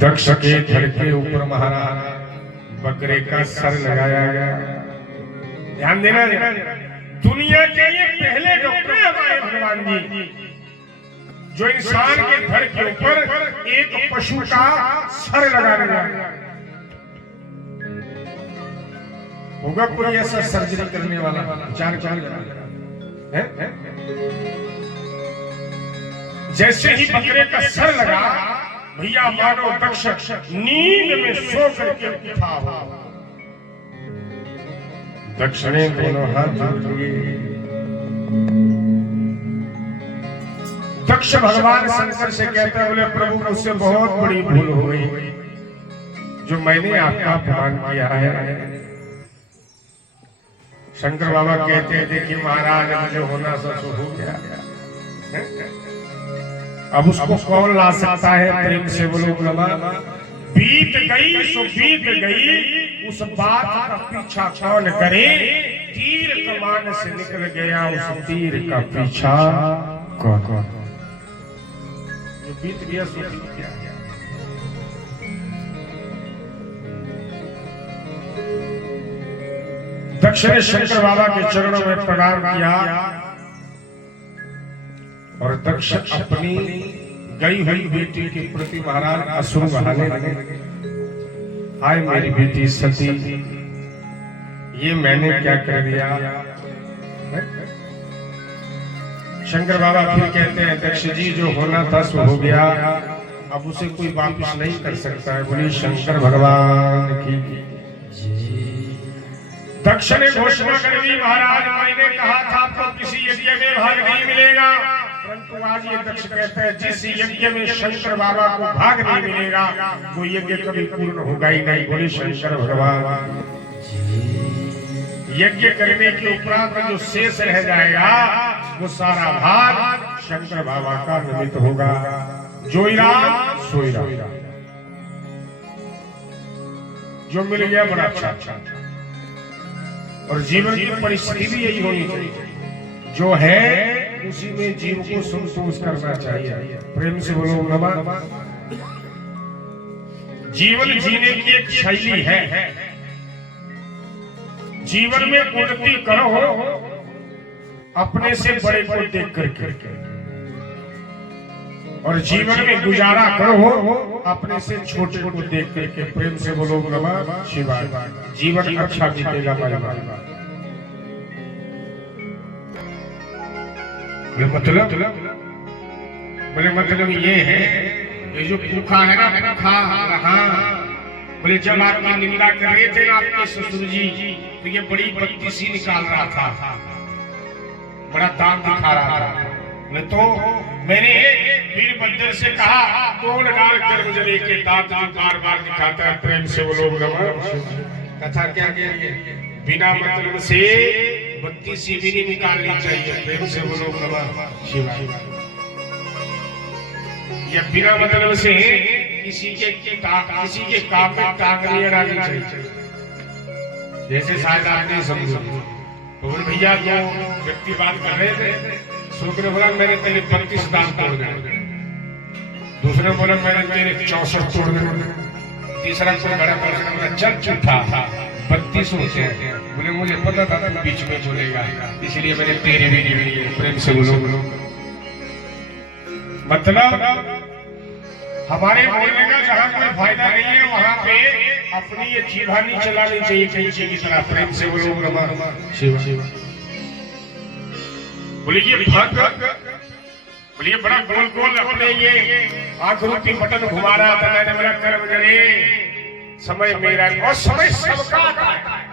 दक्ष के धड़ के ऊपर महाराज बकरे का सर लगाया गया। ध्यान देना, दुनिया के ये पहले डॉक्टर हैं हमारे भगवान जी, जो इंसान के धड़ के ऊपर एक पशु का सर लगाने गया। होगा कोई ऐसा सर्जरी करने वाला? चार है? जैसे ही बकरे का सर लगा, भैया मानो दक्ष नींद में सो करके उठा हो। दक्ष ने दोनों हाथ जोड़ लिए। दक्ष भगवान शंकर से कहते हैं, बोले प्रभु मुझसे बहुत बड़ी भूल हो गई जो मैंने आपका अपमान किया है। शंकर बाबा कहते हैं, देखिए महाराज मुझे होना सच हो गया, अब उसको कौन ला सकता है? प्रेम से बोलो बाबा। बीत गई सो बीत गई, उस बात का पीछा कौन करे? तीर कमान से निकल गया, उस तीर का पीछा कौन? जो बीत गया सो बीत गया। दक्ष ने शंकर बाबा के चरणों में प्रणाम किया और दक्ष अपनी गई हुई बेटी के प्रति महाराज अश्रु बहाने लगे। हाय मेरी बेटी सती, ये मैंने क्या कर दिया? शंकर बाबा फिर कहते हैं, दक्ष जी जो होना था सो हो गया, अब उसे कोई वापस नहीं कर सकता है। बोली शंकर भगवान की। दक्ष ने घोषणा कर दी, महाराज मैंने कहा था आपको किसी यज्ञ में भाग नहीं मिलेगा, परंतु आज ये दक्ष कहते हैं जिस यज्ञ में शंकर बाबा को भाग नहीं मिलेगा वो यज्ञ कभी पूर्ण होगा ही नहीं। बोले शंकर भगवान। यज्ञ करने के उपरांत जो शेष रह जाएगा वो सारा भाग शंकर बाबा का निमित्त होगा। जोईरा सोईरा, जो मिल गया बड़ा अच्छा। और जीवन की परिस्थिति भी यही होनी चाहिए, जो है उसी में जीव को संतोष करना चाहिए। प्रेम से बोलो बाबा। जीवन जीने की एक शैली है। जीवन में उन्नति करो अपने से बड़े को देख करके, और जीवन में गुजारा करो अपने से छोटे को देख करके। प्रेम से बोलो बाबा शिवाय। जीवन अच्छा बीतेगा बाबा। मतलब ये है, ये जो भूखा है ना, भूखा हाँ। बोले जब आपकी निंदा कर रहे थे ना आपके ससुर जी, तो ये बड़ी बदतीसी निकाल रहा था, बड़ा दांत दिखा रहा था। मैं तो मैंने वीरभद्र से कहा, तोड़ डाल कर मुझे के दांत बार बार दिखाता है। प्रेम से बोलो कथा क्या बिना मतलब से बत्तीसी भी नहीं निकालनी चाहिए। प्रेम से बोलो शिवाय। या बिना मतलब से किसी के काम में टांग नहीं अड़ानी चाहिए। जैसे शायद आपने समझो, तो भैया जो व्यक्ति बात कर रहे थे, दूसरे बोला मैंने तेरे 32 दांत तोड़ दिए, दूसरे बोला मैंने तेरे 64 तोड़ दिए, तीसरा कोई बड़ा बोला चल झूठा 32 होते हैं। बोले मुझे पता था तू बीच में बोलेगा, इसलिए मैंने तेरे भी नहीं लिए। प्रेम से बोलो। मतलब हमारे बोलने का जहाँ कोई फायदा नहीं है वहाँ पे अपनी ये जीभा नहीं चलानी चाहिए कहीं की तरह। प्रेम से बोलो बोलिए बोलिए बड़ा गोल गोल अपने ये आंख रूपी बटन घुमा रहा था। मैंने मेरा कर्म करे, समय मेरा और समय सबका आता है।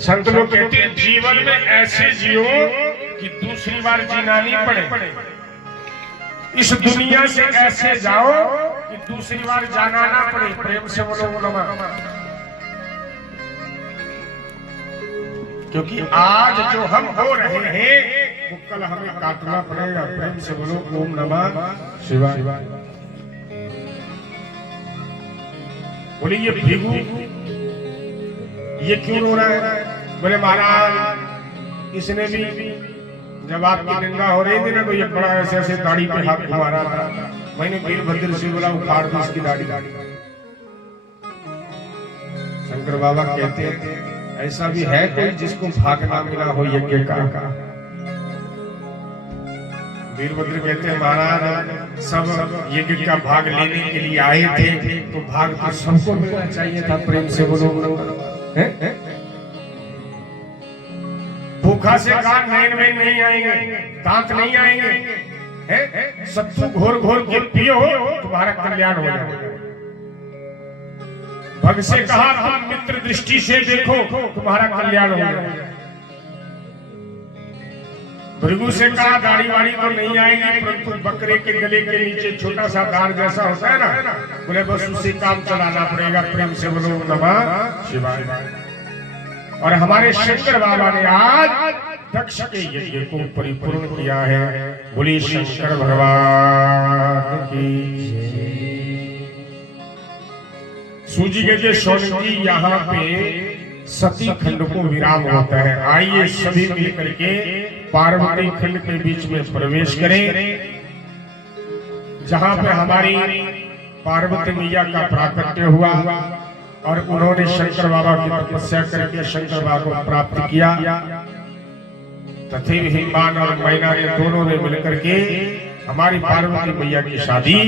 संत लोग कहते हैं जीवन में ऐसे जियो कि दूसरी बार जीना नहीं पड़े। इस दुनिया से ऐसे जाओ कि दूसरी बार जाना ना पड़े। प्रेम से बोलो क्योंकि आज जो हम हो रहे हैं वो कल हमें काटना पड़ेगा। प्रेम से बोलो ओम नमः शिवाय। बोले ये भिगु ये क्यों रो रहा है? बोले महाराज इसने भी जब आपकी निंदा हो रही थी ना तो ये बड़ा ऐसे ऐसे दाढ़ी पे हाथ घुमा रहा था। मैंने वीरभद्र से बोला उखाड़ दो इसकी दाढ़ी। शंकर बाबा कहते हैं ऐसा भी है कोई जिसको भाग ना मिला हो यज्ञ का। वीरभद्र कहते हैं महाराज सब यज्ञ का भाग लेने के लिए आए थे तो भाग तो सबको मिलना चाहिए था। प्रेम से बोलो भूखा से कहा नैन में नहीं आएंगे, दांत नहीं आएंगे, सत्तू घोर घोर के पियो तुम्हारा कल्याण हो जाएगा। भग से कहा तुम मित्र दृष्टि से देखो तुम्हारा कल्याण हो जाएगा। भृगु से कहा दाढ़ी वाड़ी तो नहीं आएगी परंतु बकरे के गले के नीचे छोटा सा दाढ़ जैसा होता है ना, बोले बस उसी काम चलाना पड़ेगा। प्रेम से बोलो नमः शिवाय। और हमारे शंकर बाबा ने आज दक्ष के यज्ञ को परिपूर्ण किया है। बोली शंकर भगवान की। सूजी के शौनक जी यहाँ पे सती खंड को विराम होता है। आइए सभी मिलकर के पार्वती खंड के बीच में प्रवेश करें जहाँ पे हमारी पार्वती मैया का प्राकट्य हुआ और उन्होंने शंकर बाबा की तपस्या करके शंकर बाबा को प्राप्त किया। तथे हिमान और मैना ने दोनों ने मिलकर के हमारी पार्वती मैया की शादी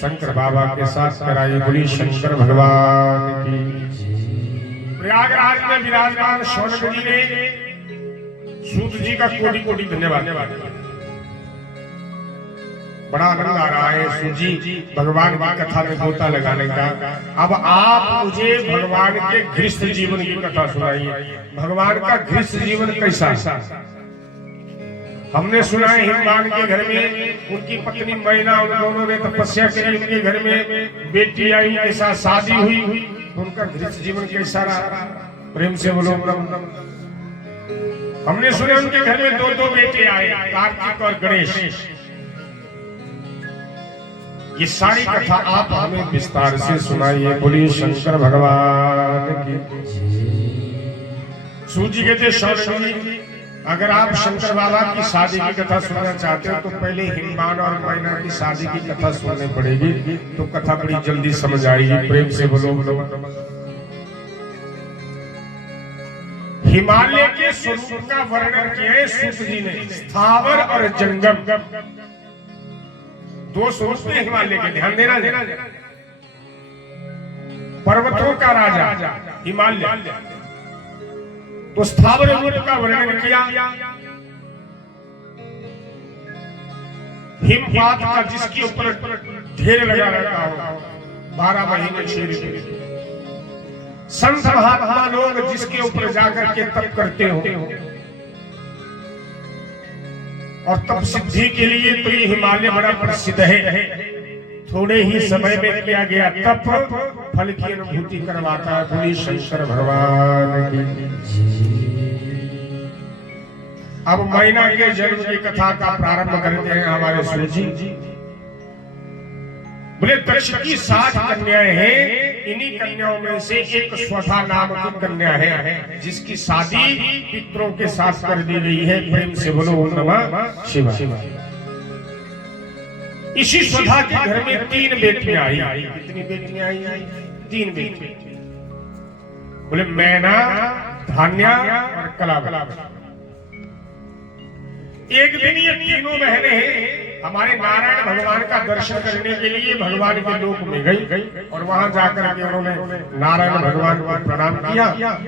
शंकर बाबा के साथ कराई। बोली शंकर भगवान की। प्रयागराज में विराजमान शौनक जी ने सूत जी का कोटि कोटि धन्यवाद। बड़ा आनंद आ रहा है सूत जी भगवान की कथा में गोता लगाने का। अब आप मुझे भगवान के गृहस्थ जीवन की कथा सुनाइए। भगवान का गृहस्थ जीवन कैसा? हमने सुना है हिमवान के घर में उनकी पत्नी मैना उन दोनों ने तपस्या करी, उनके घर में बेटी आई, उनके साथ शादी हुई। उनका गृहस्थ जीवन कैसा रहा? प्रेम से बोलो। हमने सुना उनके घर में दो बेटे आए, कार्तिक और गणेश। ये सारी कथा आप हमें विस्तार से सुनाइए। बोलिए शंकर भगवान की। सूजी कहते शौनक जी अगर आप शंकर बाबा की शादी की कथा सुनना चाहते हो तो पहले हिमवान और मैना की शादी की कथा सुननी पड़ेगी, तो कथा बड़ी जल्दी समझ आएगी। प्रेम से बोलो। हिमालय के स्वरूप का वर्णन किया है सूत जी ने। स्थावर और जंगम दो स्वरूप में हिमालय के, ध्यान देना। पर्वतों का राजा हिमालय, तो स्थावर रूप का वर्णन किया। हिमपात का जिसके ऊपर ढेर लगा रहता हो 12 महीने 6 ऋतु। संत महात्मा लोग जिसके ऊपर जाकर के तप करते हो और तप सिद्धि के लिए तो ये हिमालय बड़ा प्रसिद्ध है। थोड़े ही समय में किया गया तप फल की अनुभूति करवाता है। बोली शंकर भगवान की। अब मैना के जन्म की कथा का प्रारंभ करते हैं हमारे सूजी। बोले दक्ष की 60 कन्याएं हैं, इन्हीं कन्याओं में से एक स्वधा नाम की कन्या है जिसकी शादी पितरों के साथ कर दी गई है। प्रेम से बोलो ओम नमः शिवाय। इसी स्वधा के घर में 3 बेटियां आई। कितनी बेटियां आई? 3 बेटियां। बोले मैना, धान्या और कलावला। एक दिन ये तीनों बहनें हमारे नारायण भगवान का दर्शन करने के लिए भगवान के लोक में गई और वहां जाकर के उन्होंने नारायण भगवान को प्रणाम किया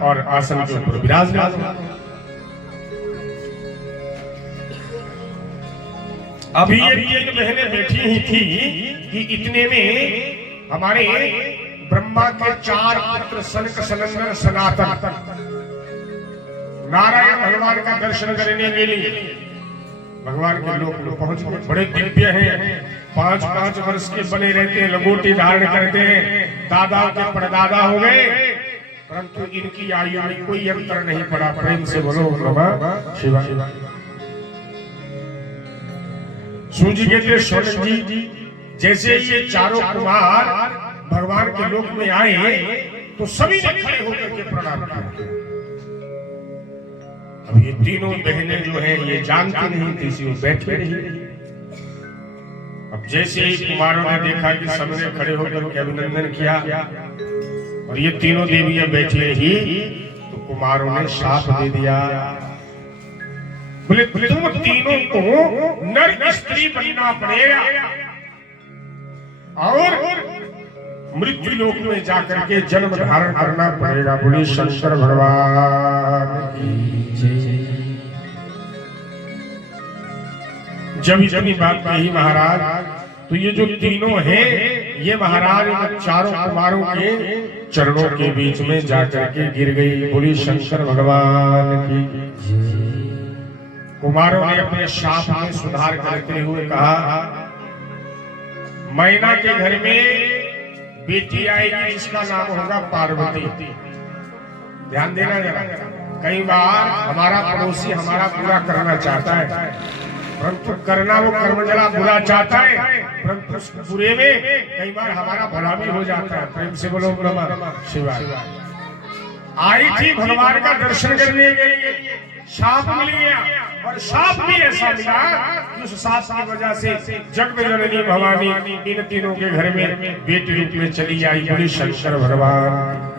और आसन के ऊपर विराजमान। अभी ये 3 बहनें बैठी ही थी कि इतने में हमारे ब्रह्मा के 4 पुत्र सनक, सनंदन, सनातन नारायण भगवान का दर्शन करने के लिए भगवान के लोक में पहुंच गए। बड़े दिव्य हैं, 5-5 वर्ष के बने रहते हैं, लंगोटी धारण करते हैं, दादाओं के परदादा हो गए, परंतु इनकी आयु में कोई अंतर नहीं पड़ा। प्रेम से बोलो नमः शिवाय। सूजी कहते शौनक जी जैसे ये चारों कुमार भगवान के लोक में आए तो सभी ने खड़े होकर के प्रणाम किया। अब ये तीनों बहनें जो हैं ये जानती नहीं थी, इसी में बैठी रही। अब जैसे ही कुमारों ने देखा कि सबने खड़े होकर के अभिनंदन किया और ये तीनों देवियां बैठी रही, तो कुमारों ने शाप दे दिया, बोले तुम तीनों को नर स्त्री बनना पड़ेगा और मृत्यु लोक में जाकर के जन्म धारण करना पड़ेगा। बोले शंकर भगवान की जय। जब इतनी बात कही महाराज, तो ये जो तीनों हैं ये महाराज इन चारों कुमारों के चरणों के बीच में जाकर के गिर गई। बोली शंकर भगवान की जय। कुमारों ने अपने शाप में सुधार करते हुए कहा, मैना के घर में बेटी आएगी जिसका नाम होगा पार्वती। ध्यान देना जरा, कई बार हमारा पड़ोसी हमारा पूरा करना चाहता है, परंतु करना वो कर्मजला बुरा चाहता है, परंतु उस बुरे में कई बार हमारा भला भी हो जाता है। प्रेम से बोलो नमः शिवाय। आई थी भगवान का दर्शन करने के लिए, शाप मिल गया और शाप भी ऐसा मिला कि उस शाप की वजह से जगत जननी भवानी इन तीनों के घर में बेटी रूप में चली आई। बोली शंकर भगवान।